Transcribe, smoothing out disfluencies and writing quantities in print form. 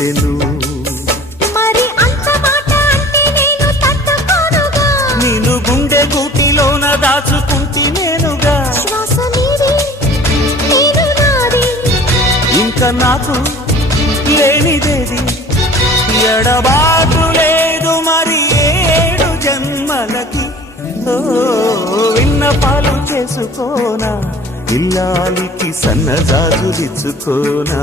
తెలిసెను. మరి అంత మాట అంటే నేను తట్టుకోనుగా. నేను గుండె గూటిలోన దాచుకుంటి నేనుగా. శ్వాస నీది నేను నాది, ఇంకా నాకు లేనిదేది. ఎడబాటు లేదు మరి 7 జన్మలకి. విన్నపాలు చేసుకోనా, ఇల్లాలికి సన్నజాజులిచ్చుకోనా.